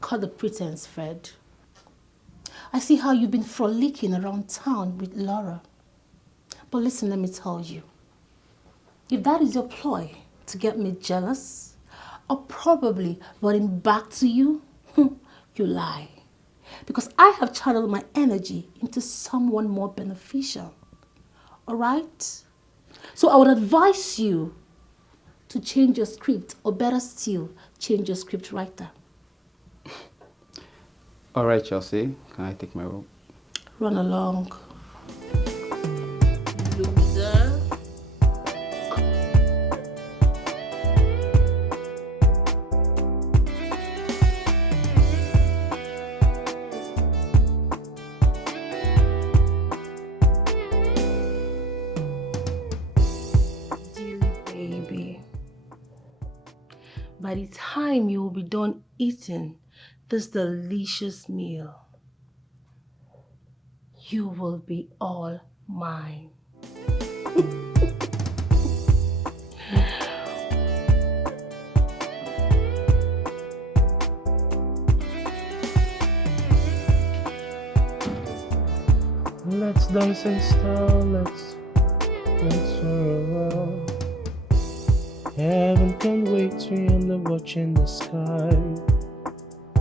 Cut the pretense, Fred. I see how you've been frolicking around town with Laura. But listen, let me tell you. If that is your ploy to get me jealous, or probably running back to you, you lie. Because I have channeled my energy into someone more beneficial. Alright? So I would advise you to change your script, or better still, change your script writer. Alright, Chelsea. Can I take my rope? Run along. Loser. By the time you will be done eating this delicious meal, you will be all mine. Let's dance in style, let's swirl. Heaven can't wait to end up watching the sky,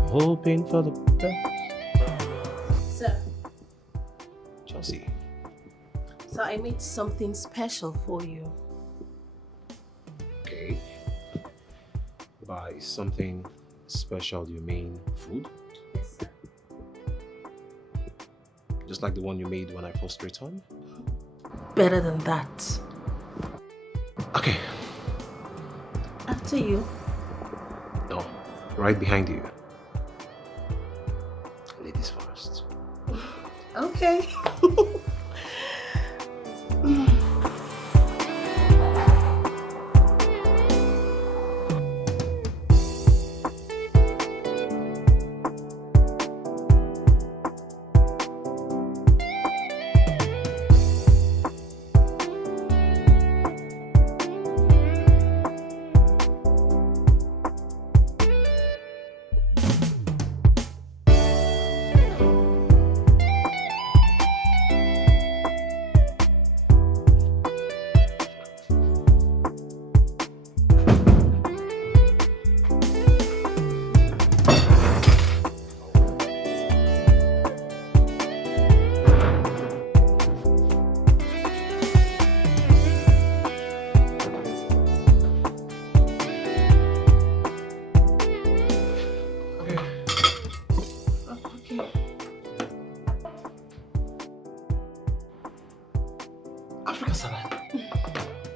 hoping for the best. Sir. Chelsea. So I made something special for you. Okay. By something special, you mean food? Yes, sir. Just like the one you made when I first returned? Better than that. Okay. After you. No, right behind you. Ladies first. Okay.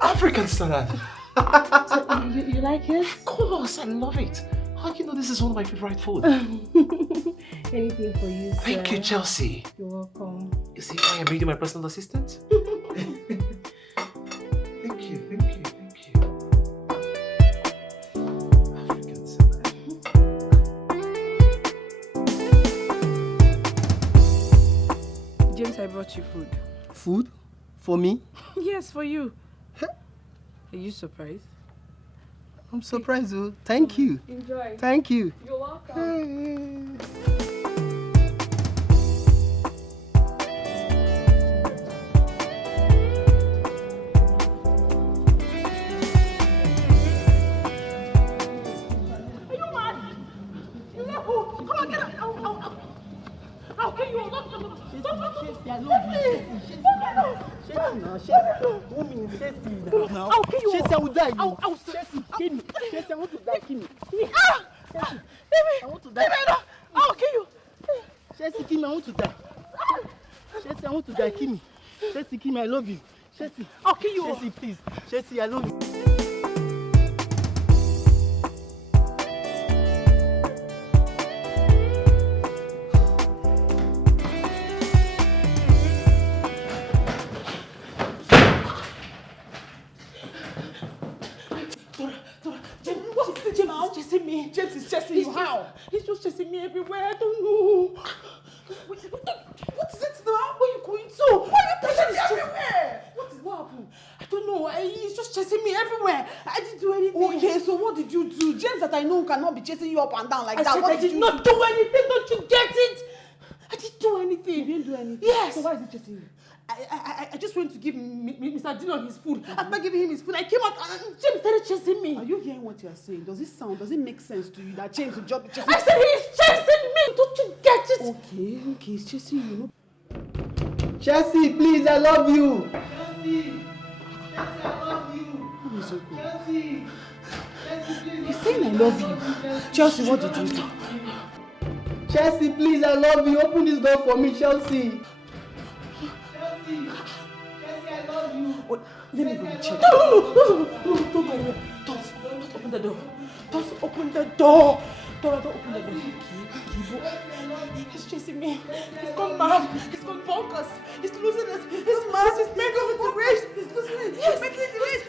African salad. So, you like it? Of course, I love it. How do you know this is one of my favorite food? Anything for you, sir. Thank you, Chelsea. You're welcome. You see why I made you my personal assistant? Thank you, thank you, thank you. African salad. James, I brought you food. Food? For me? Yes, for you. Are you surprised? I'm surprised, though. Thank you. Enjoy. Thank you. You're welcome. I love you. Chelsea. I'll kill you. Chelsea, please. Chelsea, I love you. James is chasing me. James is chasing you. How? He's just chasing me everywhere. I don't know. What is it now? Where are you going to? Why are you pushing me everywhere? What happened? I don't know. He's just chasing me everywhere. I didn't do anything. Okay, so what What did you do? James that I know cannot be chasing you up and down like I that. said What I did not do anything. Don't you get it? I didn't do anything. You didn't do anything? Yes. So why is he chasing you? I just went to give Mr. Dillon his food. After giving him his food, I came out and James started chasing me. Are you hearing what you are saying? Does it make sense to you that James will just be chasing I said he's chasing me. Don't you get it? Okay, he's chasing you. Chelsea, please, I love you. Chelsea, he's saying I love you. Chelsea, what did you do? Chelsea, please, I love you. Open this door for me, Chelsea. Chelsea, I love you. Oh, let me go and check. No, don't go away. Don't open the door. Don't open the door. Dora, don't open the door. He's chasing me. He's gone mad. He's gone bonkers. He's losing it. He's mad. He's making it to race. He's losing it. He's making it to race.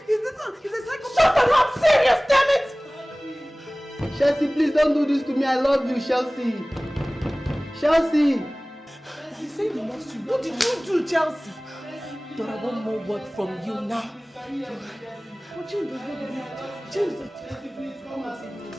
He's a psycho. Shut up! I'm serious, damn it! Chelsea, please don't do this to me. I love you, Chelsea. Chelsea. He's saying he loves you. What did you do, Chelsea? Dora, one more word from you now. Oh, James, what did you do? James, please, come and say this.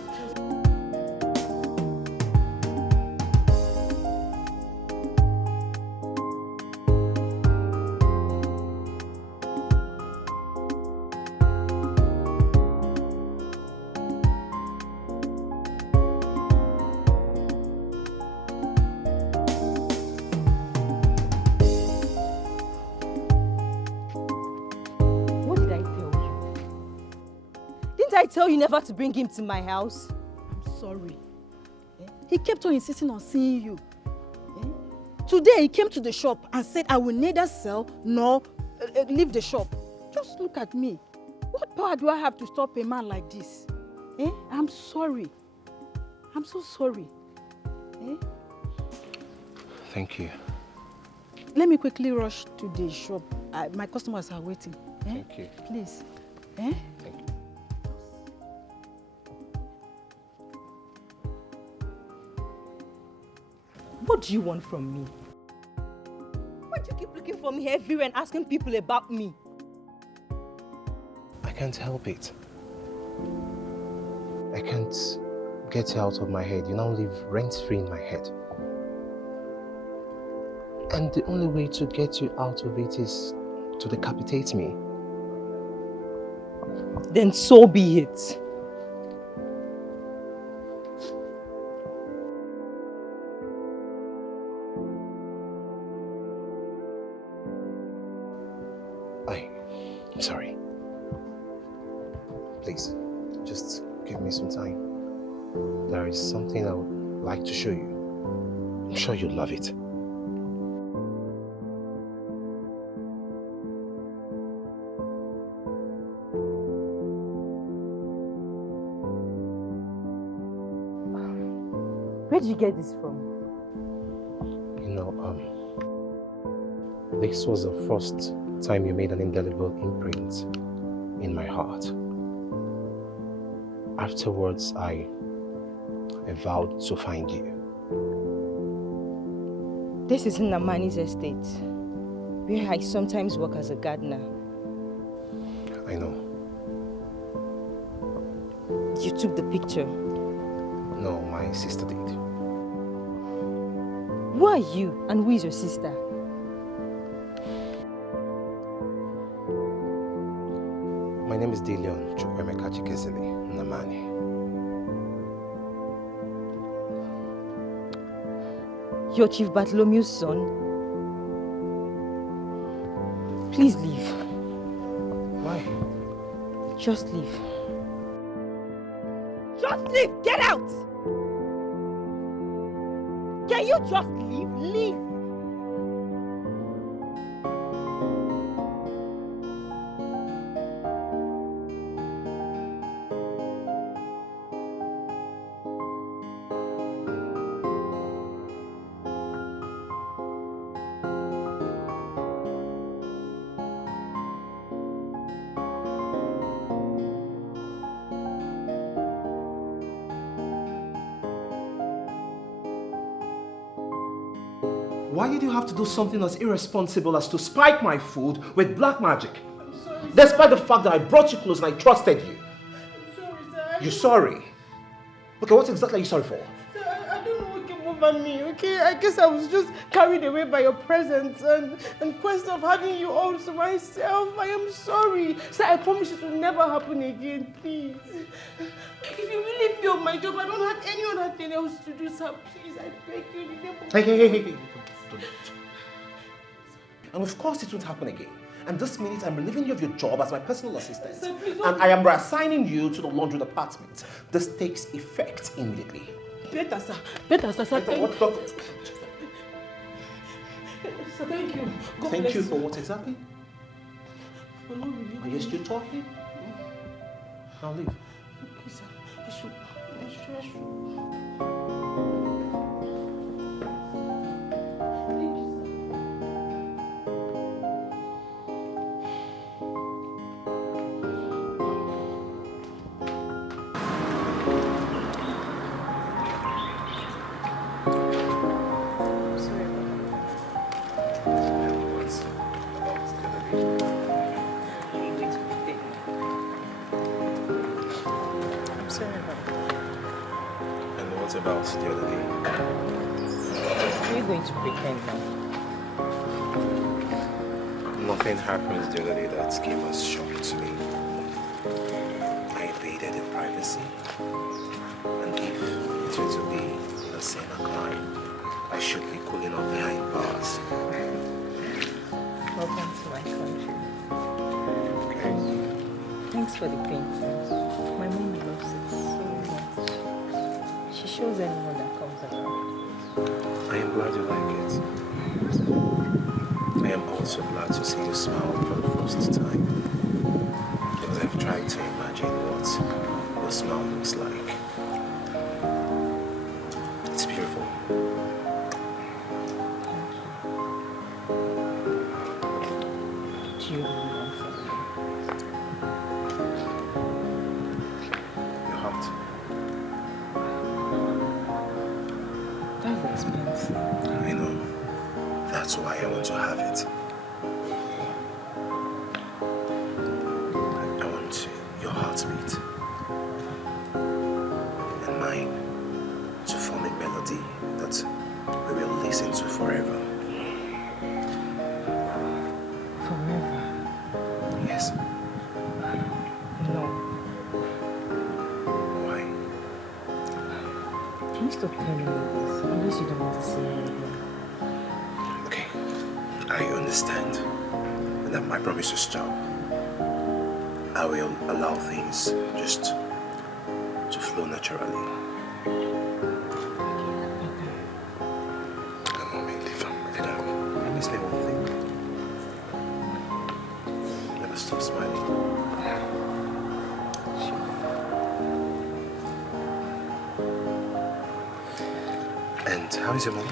I tell you never to bring him to my house? I'm sorry. He kept on insisting on seeing you. Today he came to the shop and said, I will neither sell nor leave the shop. Just look at me. What power do I have to stop a man like this? I'm sorry. I'm so sorry. Thank you. Let me quickly rush to the shop. My customers are waiting. Thank you. Please. Thank you. What do you want from me? Why do you keep looking for me everywhere and asking people about me? I can't help it. I can't get you out of my head. You now live rent-free in my head. And the only way to get you out of it is to decapitate me. Then so be it. I'm sorry. Please, just give me some time. There is something I would like to show you. I'm sure you'll love it. Where did you get this from? You know, this was the first time you made an indelible imprint in my heart. Afterwards, I vowed to find you. This is in Namani's estate, where I sometimes work as a gardener. I know. You took the picture? No, my sister did. Who are you and who is your sister? My name is Dilion Chukwemeka Chikezele Namani. You're Chief Bartholomew's son? Please leave. Why? Just leave. Just leave! Get out! Can you just leave? Leave! Why did you have to do something as irresponsible as to spike my food with black magic? Despite the fact that I brought you close and I trusted you. I'm sorry, sir. You're sorry? Okay, what exactly are you sorry for? Sir, I don't know what came over me, okay? I guess I was just carried away by your presence and quest of having you all to myself. I am sorry. Sir, I promise it will never happen again, please. If you really feel my job, I don't have any other thing else to do, sir. Please, I beg you. Hey. Don't. And of course it won't happen again. And this minute I'm relieving you of your job as my personal assistant. Sir, please don't. And I am reassigning you to the laundry department. This takes effect immediately. Better, sir. Sir, thank you. God Thank bless you for what exactly? For not relieving Are you still talking? Now leave. Okay, sir. I should. About the other day. Are you going to pretend now? Nothing happened the other day that came as shock to me. I invaded your privacy. And if it were to be the same crime, I should be cooling up behind bars. Welcome to my country. Okay. Thanks for the painting. My mom loves it so much. She shows anyone that comes around. I am glad you like it. I am also glad to see you smile for the first time. Because I've tried to imagine what your smile looks like. It's beautiful. Do you really want something? Your heart. That's expensive. I know. That's why I want to have it. I want your heartbeat and mine to form a melody that we will listen to forever. Forever? Yes. No. Why? Can you stop telling me this? Unless you don't want to see me again. Okay. I understand. And that my promise to stop. I will allow things just to flow naturally. Come on, make leave. Promise me one thing. Never stop smiling. And how is your mom?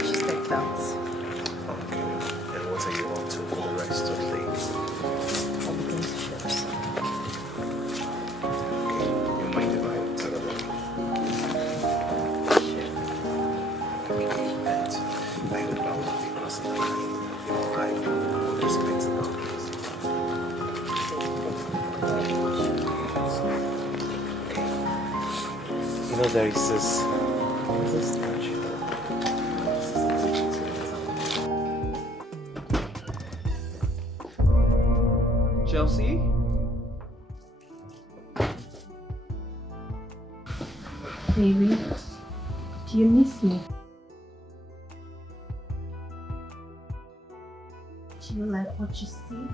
She stepped out. Okay. And what are you up to for the rest of the day? I'll be going to shops. Okay. You mind if I tell her that? Sure. Okay. And I hope I will be crossing the line. I will respect the boundaries. Okay. You know, there is this statue. Chelsea? Baby, do you miss me? Do you like what you see?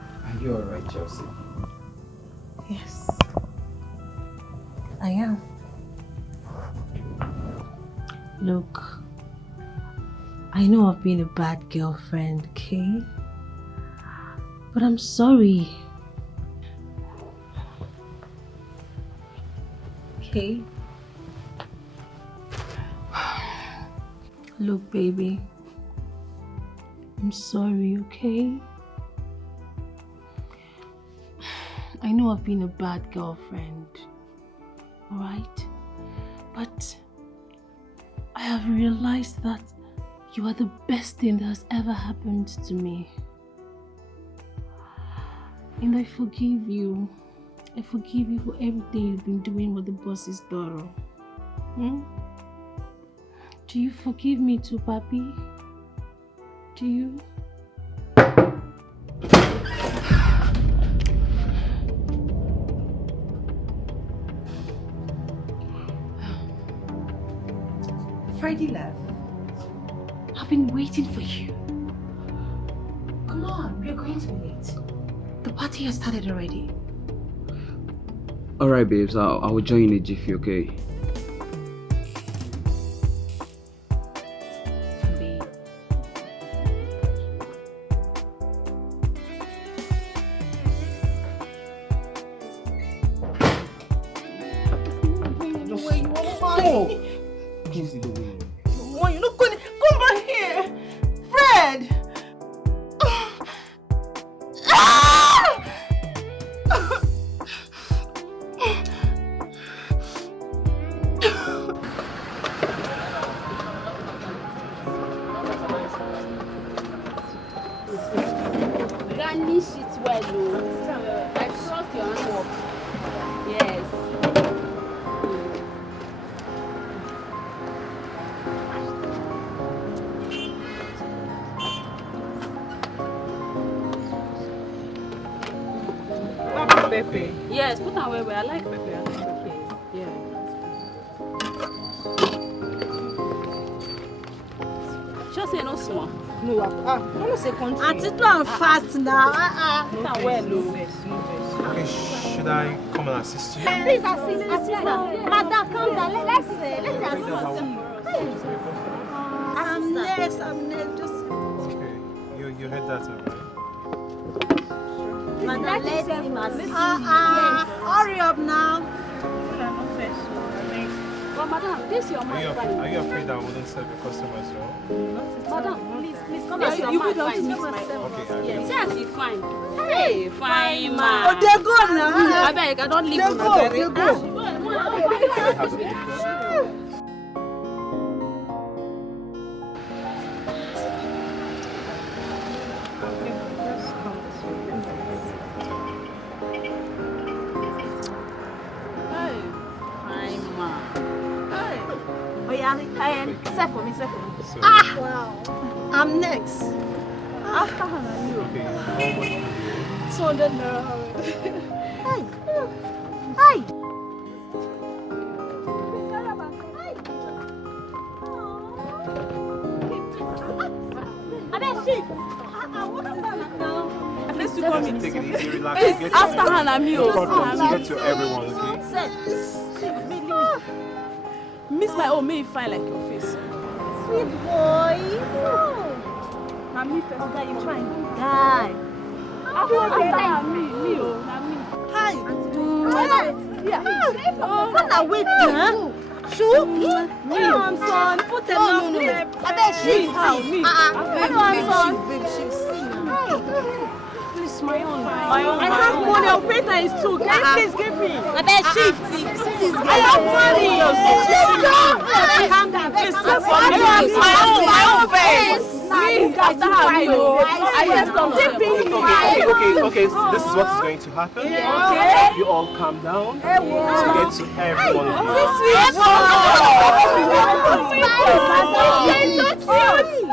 Are you alright, Chelsea? Yes, I am. Look, I know I've been a bad girlfriend, okay? But I'm sorry. Okay? Look, baby, I'm sorry, okay? I know I've been a bad girlfriend, alright? But I have realized that you are the best thing that has ever happened to me. And I forgive you. I forgive you for everything you've been doing with the boss's daughter. Hmm? Do you forgive me too, Papi? Do you? Freddie left. I've been waiting for you. Come on, we're going to be late. The party has started already. Alright, babes, I will join in a jiffy, okay? You're not going to come back here. Fred! Garnish it well, oh. I trust your handwork. Yes. Pepe. Yes, put am well. I like pepper. I like pepper. Yeah. Just say no small. No, don't say country. Auntie, don't fast now. Put am well, oh. Okay, should I come and assist you? Please assist us. Madam, come down. Let's assist. I'm next. Just. Okay, you heard that, alright? Madam, let's assist. Hurry up now. But madam, this your Are man. you afraid I wouldn't serve your customers well? Madam, please come Yeah, and you serve will my just fine. mix My myself. Okay, I Yes, will. yes, it's fine. Hey, fine man. Oh, they go now. I beg, I don't leave They una go. very- They go. Fine man. Oh yeah, set for me. So, Wow. I'm next. After Hannah, you. okay, how much? 200 naira. Hi. Hi. Take it easy, relax. Get After Hannah, me, no oh. problem. Get to everyone, okay? Miss my own, may you fine like your face. Sweet boy. Na me first. Okay, you try and die. After Hannah, me, oh. Na me. Hi. Yeah. Hannah, wait, huh? Shoe? Me, I'm son. Put them on. I bet she. How? Me. I'm son. Please, my own. I have money. I'll pay times 2. Can you please give me? I bet shift. I have money. Calm down. Please, my own face. After her, me, oh. I just don't know. Okay, this is what is going to happen. Okay. You all calm down. To get to every one of you.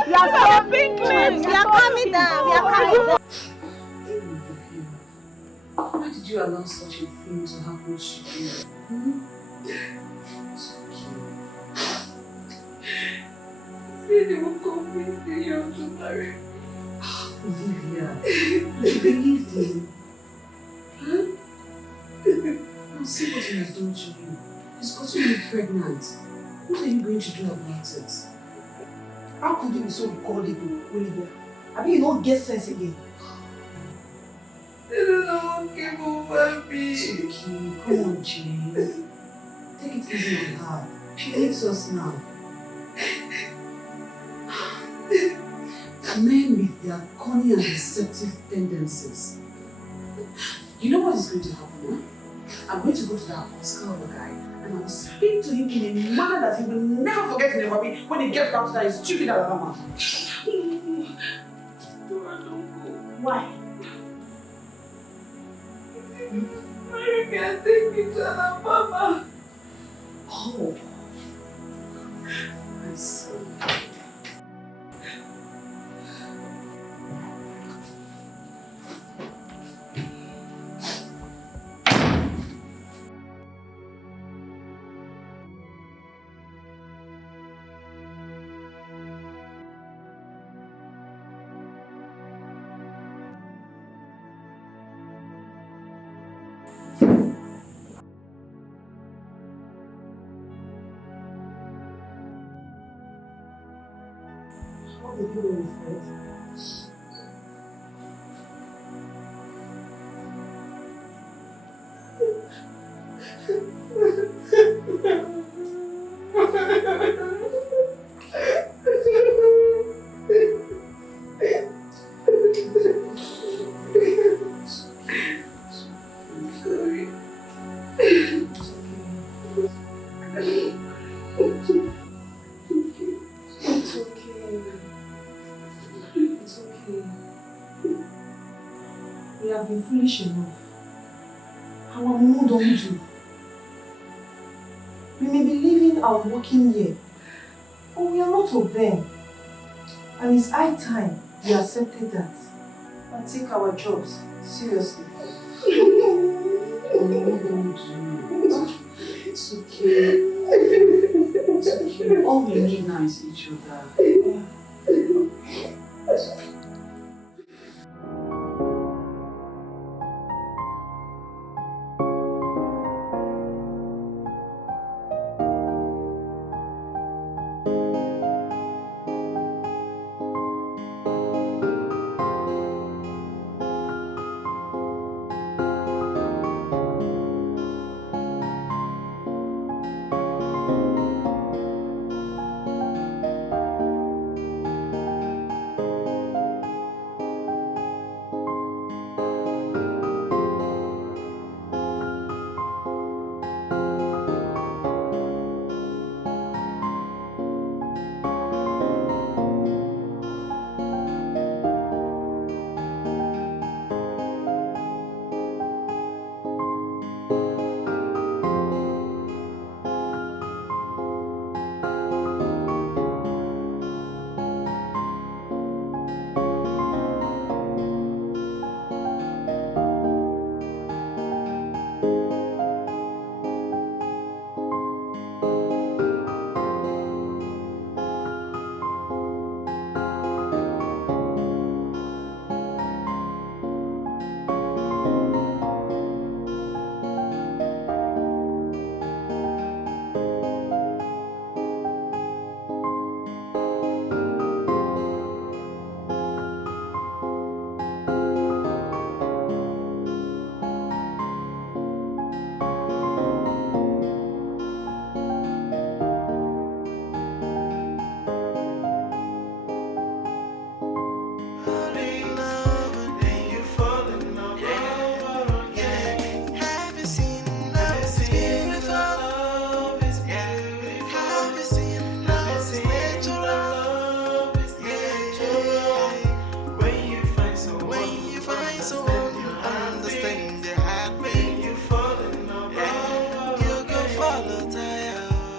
You are so pink lips. We are coming down. We are coming down. Why did you allow such a thing to happen to you? Say they will convince the young to marry. Olivia, you believed him. Huh? Now see what he has done to you. He's gotten you pregnant. What are you going to do about it? How could you be so gullible, Olivia? I mean, you don't get sense again. This is not okay over me. It's okay. Come on, Jane. Take it easy on her. She hates us now. Men with their cunning and deceptive tendencies. You know what is going to happen, huh? I'm going to go to that Oscar guy and I will speak to him in a manner that he will never forget in the movie when he gets back to that stupid Alabama. Dora, don't go. Why? Eternal Mama. Oh, my son. How did you know his friend? Foolish enough. Our mom don't do. We may be living our working year, but we are not of them. And it's high time we accepted that and take our jobs seriously. Don't do. It's okay. It's okay. All we need now is each other.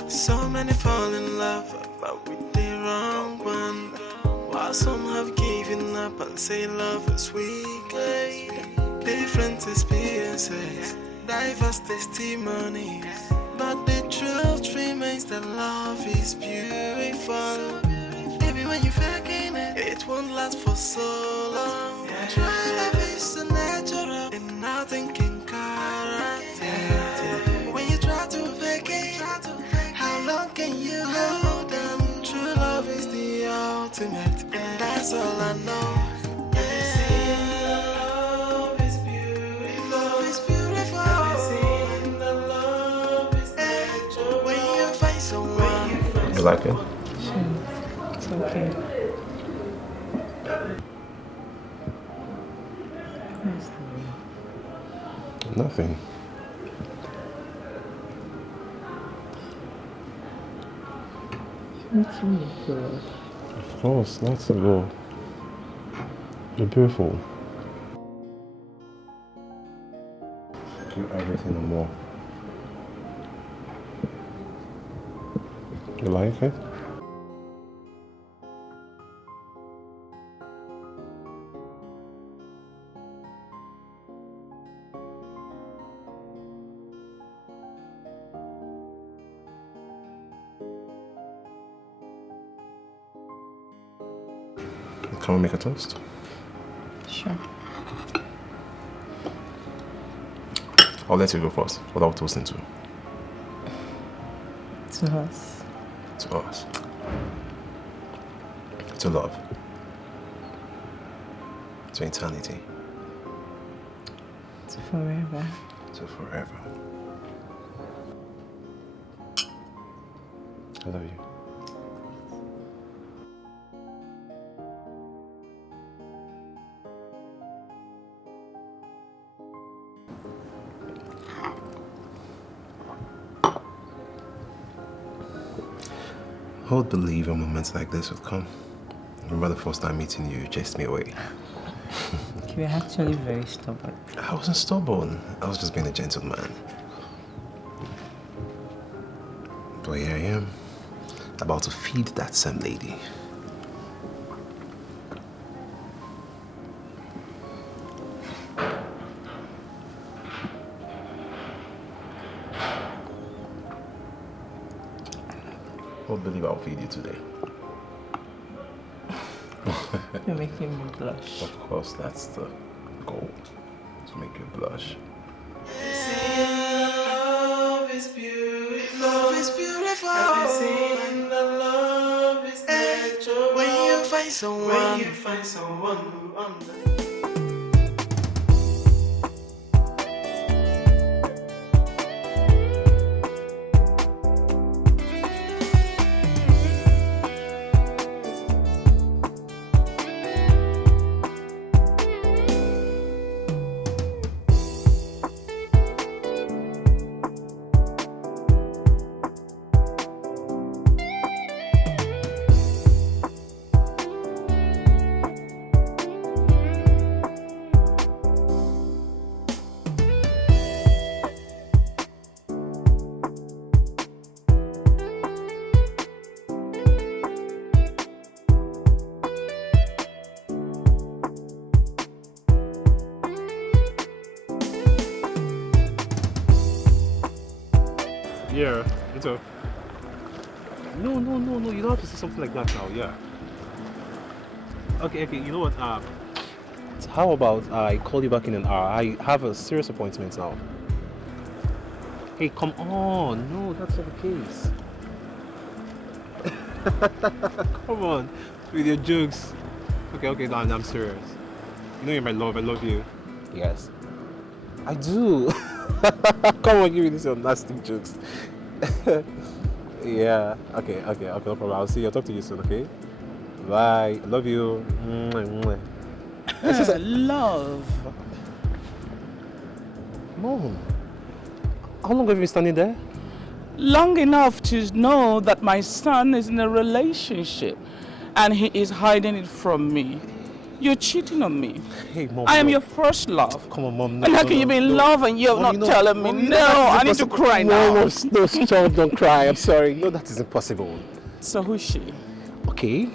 So many fall in love, but with the wrong one. While some have given up and say love is weak. Different experiences, diverse testimonies, but the truth remains that love is beautiful. Even when you're faking it, it won't last for so long. True love is a natural and nothing can character. When you try to fake it, how long can you hold on? True love is the ultimate, and that's all I know. Love is beautiful. Love is beautiful. Love is natural. When you find someone. You like it? Sure. It's okay. What's the name? Nothing. It's really good. Of course, lots to go. You're beautiful. You're everything and more. You like it? Can we make a toast? Sure. I'll let you go first. What are we toasting to? To us. To us. To love. To eternity. To forever. To forever. I love you. Who would believe a moment like this would come? I remember the first time meeting you, you chased me away. You were actually very stubborn. I wasn't stubborn. I was just being a gentleman. But here I am, about to feed that same lady. I don't believe I'll feed you today. You're making me blush. Of course, that's the goal, to make you blush. Love is beautiful. Love is beautiful. I've been saying that love is natural. When you find someone who understands. Yeah, it's okay. No, you don't have to say something like that now, yeah. Okay, you know what, how about I call you back in an hour? I have a serious appointment now. Hey, come on, no, that's not the case. Come on, with your jokes. Okay, no, I'm serious. You know you're my love, I love you. Yes. I do. Come on, give me these nasty jokes. Yeah, okay, no problem. I'll see you. I'll talk to you soon, okay? Bye. Love you. It's just love. Mom, how long have you been standing there? Long enough to know that my son is in a relationship and he is hiding it from me. You're cheating on me. Hey, Mom. I am your first love. Come on, Mom. And how can you be in love and you're not telling me? No, I need to cry now. No, child, don't cry. I'm sorry. No, that is impossible. So who's she? Okay.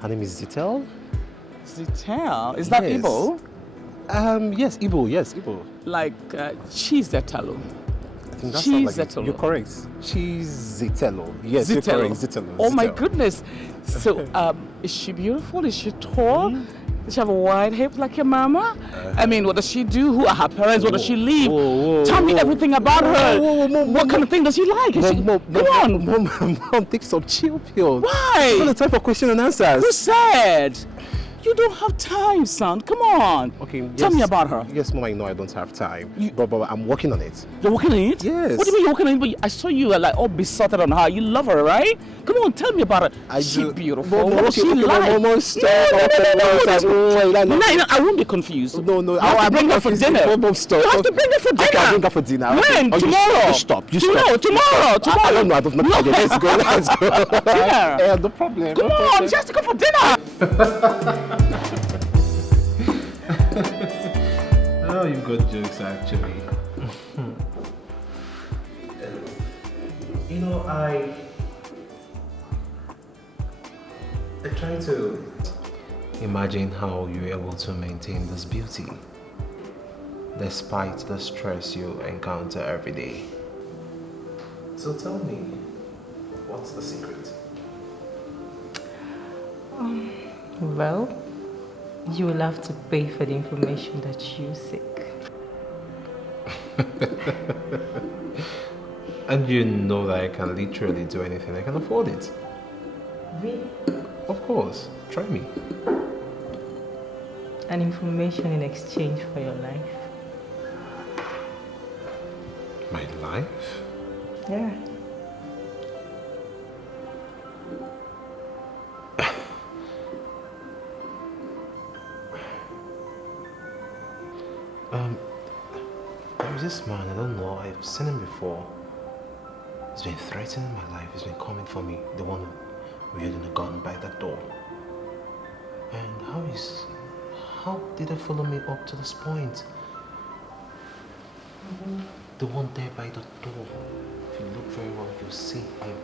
Her name is Zitel. Zitel? Is that Yes. Igbo? Yes, Igbo. Like cheese Zetelo. I think that sounds like it. You're correct. Cheese Zitelo. Yes, you're correct. Zitelo. Oh my goodness. So, is she beautiful? Is she tall? Does she have a wide hip like your mama? I mean, what does she do? Who are her parents? Where does she live? Tell me everything about her. What kind of thing does she like? Come on. Mom, take some chill pills. Why? It's not the time for question and answers. Who said? You don't have time, son. Come on. Okay. Tell me about her. Yes, Mom, I know I don't have time. But I'm working on it. You're working on it? Yes. What do you mean you're working on it? But I saw you like all besotted on her. You love her, right? Come on, tell me about her. She's beautiful. What does she like? Mom, stop. No, I won't be confused. No. You have to bring her for dinner. Mom, stop. You have to bring her for dinner. I can bring her for dinner. When? Tomorrow. You stop. Tomorrow. I don't know. I don't know. No. Let's go. Dinner. No problem. Come on, she has to go for dinner. Oh, you've got jokes actually. You know, I try to imagine how you're able to maintain this beauty despite the stress you encounter every day. So tell me, what's the secret? Well, you will have to pay for the information that you seek. And you know that I can literally do anything. I can afford it. Really? Of course. Try me. An information in exchange for your life. My life? Yeah. There's this man, I don't know, I've seen him before. He's been threatening my life, he's been coming for me, the one wielding a gun by that door. And how did they follow me up to this point? The one there by the door. If you look very well, you'll see him.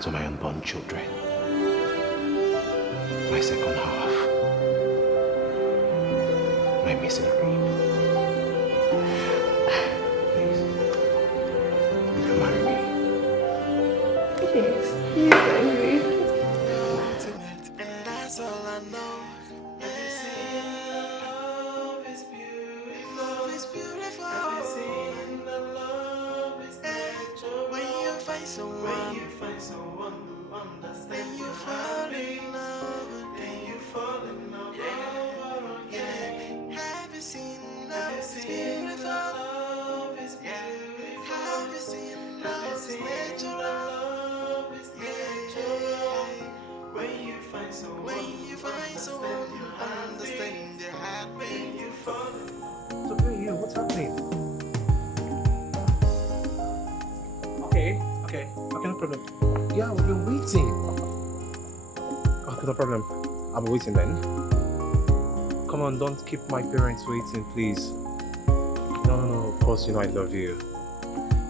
To my unborn children. My second half. My missing rib. Please. Will you marry me? Yes. Yes, I will. And that's all I know. Love is beautiful. Love is beautiful. Love is natural. When you find someone who understands, then you fall in love. Then you fall in love. Yeah. Have you seen love is beautiful? Love is beautiful. Have you seen love is natural? Love is natural. When you find someone who understands your heart, when you fall. So where are you? What's happening? Okay, no problem. Yeah, we've been waiting. Okay, no problem. I'm waiting then. Come on, don't keep my parents waiting, please. No, of course, you know I love you.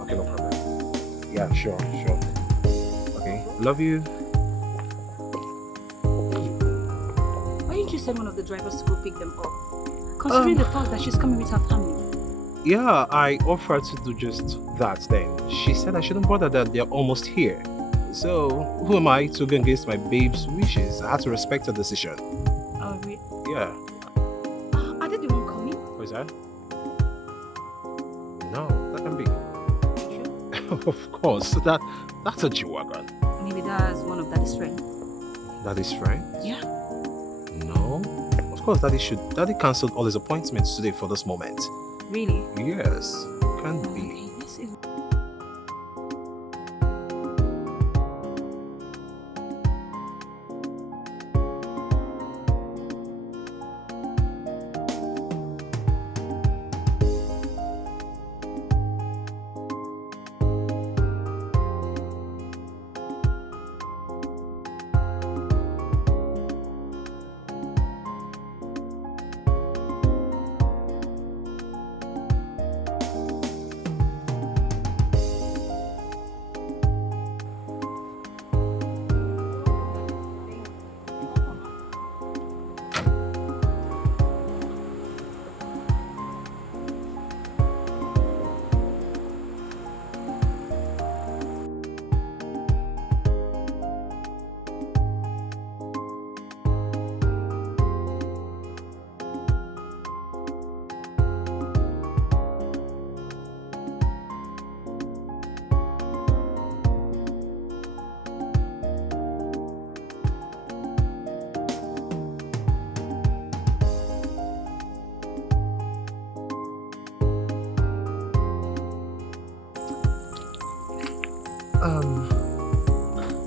Okay, no problem. Yeah, sure. Okay, love you. Why didn't you send one of the drivers to go pick them up? Considering the fact that she's coming with her family. Yeah, I offered to do just that then. She said I shouldn't bother that they're almost here. So, who am I to go against my babe's wishes? I had to respect her decision. Oh, really? Yeah. Are they the one coming? What is that? No, that can be. Sure? Of course, that's a G-Wagon. Maybe that's one of Daddy's friends. Daddy's friend? Yeah. No. Of course, Daddy cancelled all his appointments today for this moment. Really? Yes, can be. Okay, let's see.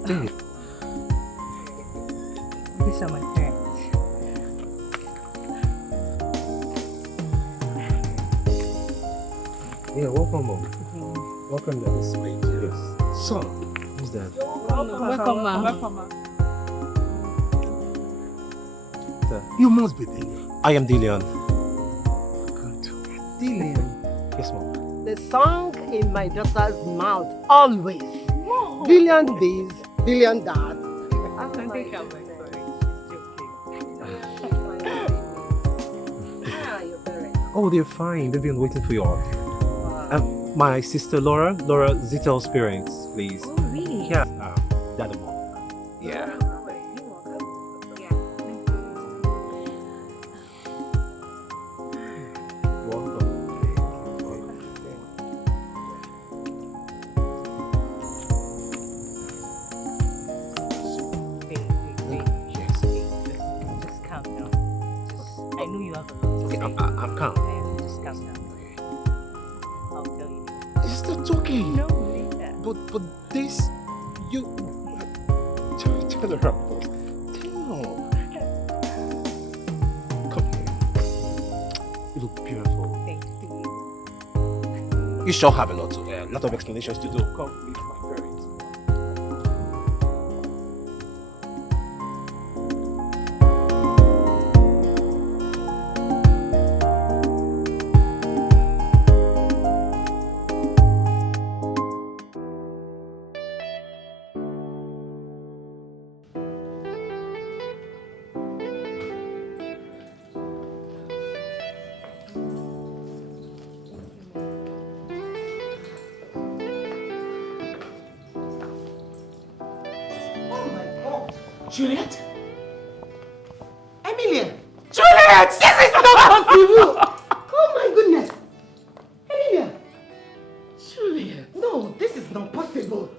this? These are my parents. Yeah, welcome, Mom. Welcome, that is sweet. Yes. Son, who's that? Welcome, ma'am. You must be Dillian. I am Dillian. Good. Dillian. Yes, Mom. The song in my daughter's mouth always. Dillian this, Dillian that. I think I'm my Oh, they're fine. They've been waiting for you all. My sister Laura Zitel's parents, please. Oh, really? Yeah. Dad and Mom. Yeah. Just calm down. I know you have a lot to say. I'm calm. Just calm down. I'll tell you. It's not okay. No, later. But this, you turn around. Damn. Come here. You look beautiful. Thank you. You sure have a lot of explanations to do. Come meet my parents. Juliet? Emilia! Juliet! This is not possible! Oh my goodness! Emilia! Juliet! No, this is not possible.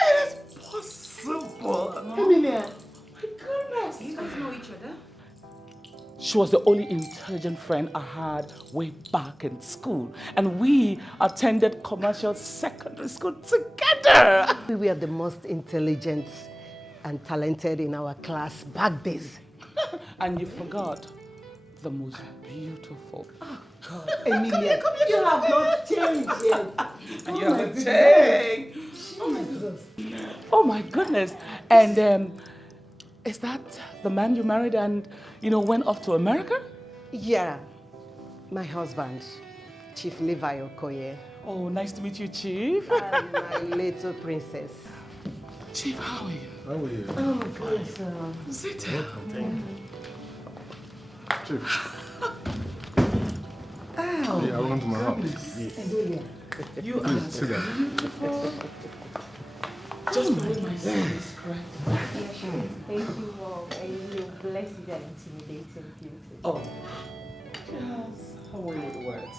It is possible! Emilia! My goodness! You guys know each other? She was the only intelligent friend I had way back in school. And we attended commercial secondary school together. We were the most intelligent and talented in our class back days. And you forgot the most beautiful. Oh, God. Emilia, you have not changed yet. And you haven't changed. Oh my goodness. Oh my goodness. And is that the man you married and, went off to America? Yeah, my husband, Chief Levi Okoye. Oh, nice to meet you, Chief. And my little princess. Chief, how are you? How are you? Oh, good. Sit Welcome, thank you. Chief. Ow. Yeah, welcome to my house. Emilia. You are Please, sit down. beautiful. Just the way my son is correct. Thank you, Mom. And you're blessed and intimidating beauty. Oh, yes. How are you with the words?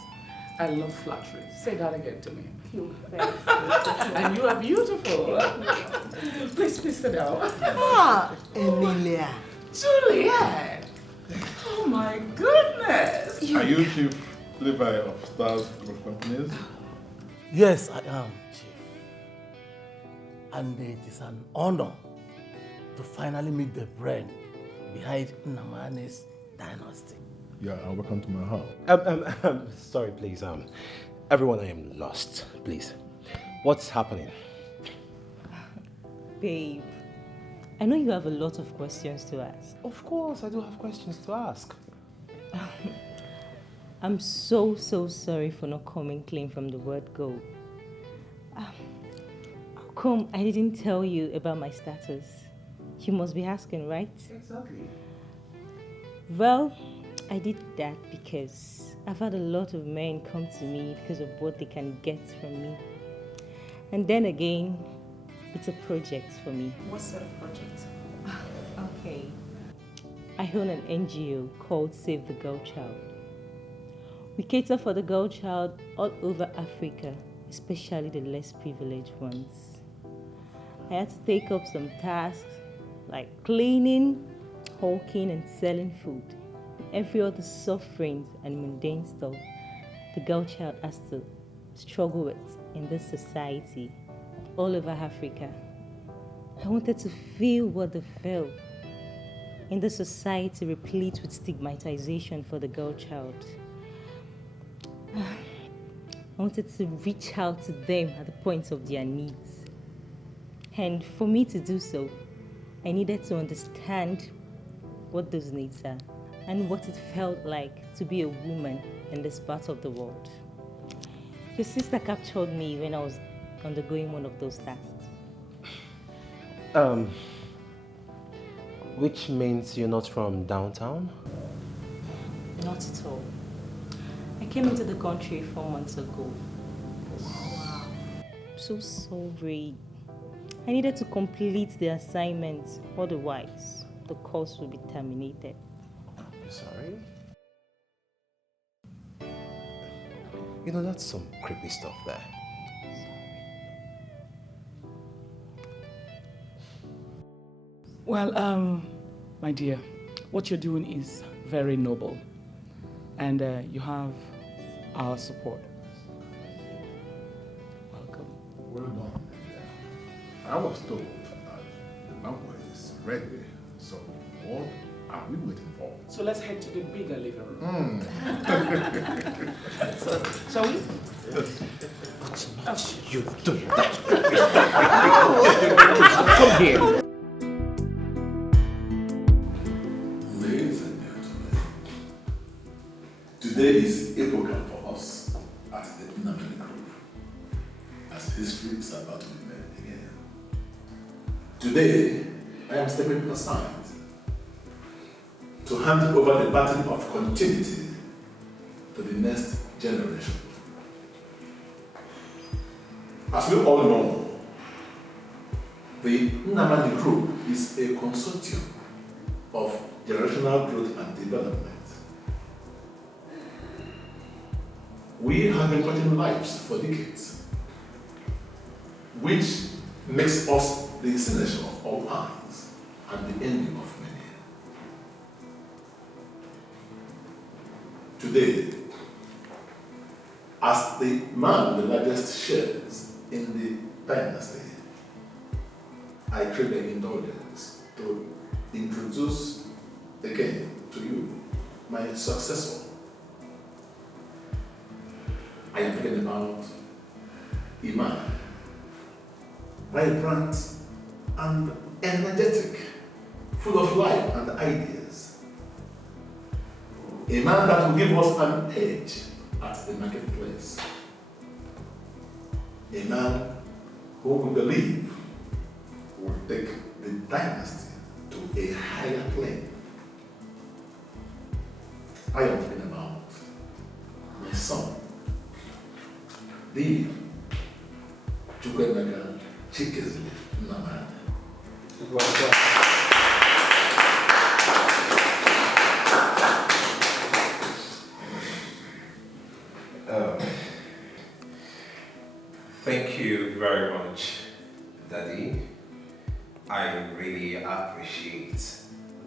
I love flattery. Say that again to me. You're very And you are beautiful. Please sit down. Ah, Emilia. Juliet! Oh my goodness! Are you Chief Levi of Stars Group of Companies? Yes, I am, Chief. And it is an honor to finally meet the brain behind Nnamani's dynasty. Yeah, welcome to my house. Sorry, please. Everyone, I am lost. Please. What's happening? Babe, I know you have a lot of questions to ask. Of course, I do have questions to ask. I'm so sorry for not coming clean from the word go. How come I didn't tell you about my status? You must be asking, right? Exactly. Well, I did that because I've had a lot of men come to me because of what they can get from me. And then again, it's a project for me. What sort of project? Okay. I own an NGO called Save the Girl Child. We cater for the girl child all over Africa, especially the less privileged ones. I had to take up some tasks like cleaning, hawking and selling food, and every other sufferings and mundane stuff the girl child has to struggle with in this society all over Africa. I wanted to feel what they felt in the society replete with stigmatization for the girl child. I wanted to reach out to them at the point of their needs. And for me to do so, I needed to understand what those needs are and what it felt like to be a woman in this part of the world. Your sister captured me when I was undergoing one of those tasks. Which means you're not from downtown? Not at all. I came into the country 4 months ago. Wow. I'm so sorry. I needed to complete the assignment, otherwise the course will be terminated. Sorry? You know, that's some creepy stuff there. Well, my dear, what you're doing is very noble, and you have our support. Welcome. Well done. I was told that the banquet is ready, so what are we waiting for? So let's head to the bigger living room. So, shall we? You do that. Come here. Ladies and gentlemen, today is a program for us at the Philmond Group, as history is about to be made again. Today, I am stepping aside to hand over the baton of continuity to the next generation. As we all know, the Philmond Group is a consortium of generational growth and development. We have been touching lives for decades, which makes us the signature of all eyes and the envy of many. Today, as the man with the largest shares in the dynasty, I crave the indulgence to introduce again to you my successor. I am talking about a man, vibrant and energetic, full of life and ideas. A man that will give us an edge at the marketplace. A man who we believe will take the dynasty to a higher plane. I am talking about my son, the Chukwemeka Chikezi Nnamani. Thank you very much, Daddy. I really appreciate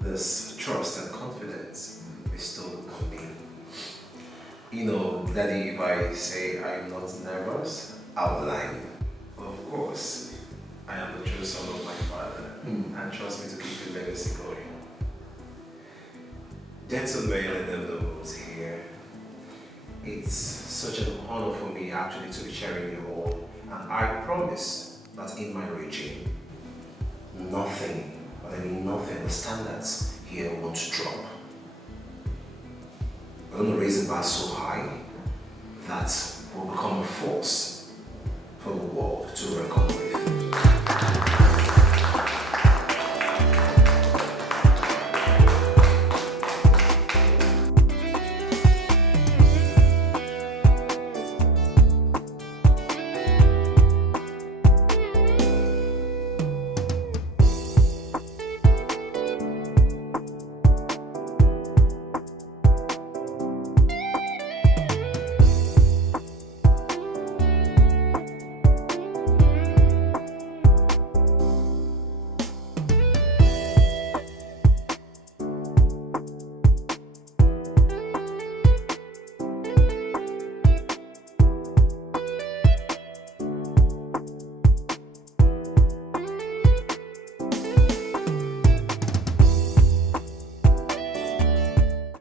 this trust and confidence bestowed on me. You know, Daddy, if I say I'm not nervous, I'll lie. Of course, I am the true son of my father, and trust me to keep the legacy going. Gentlemen and gentlemen here, it's such an honor for me actually to be sharing you all, and I promise that in my regime, nothing, but I mean nothing, the standards here won't drop. We're going to raise the bar so high that will become a force for the world to reckon with.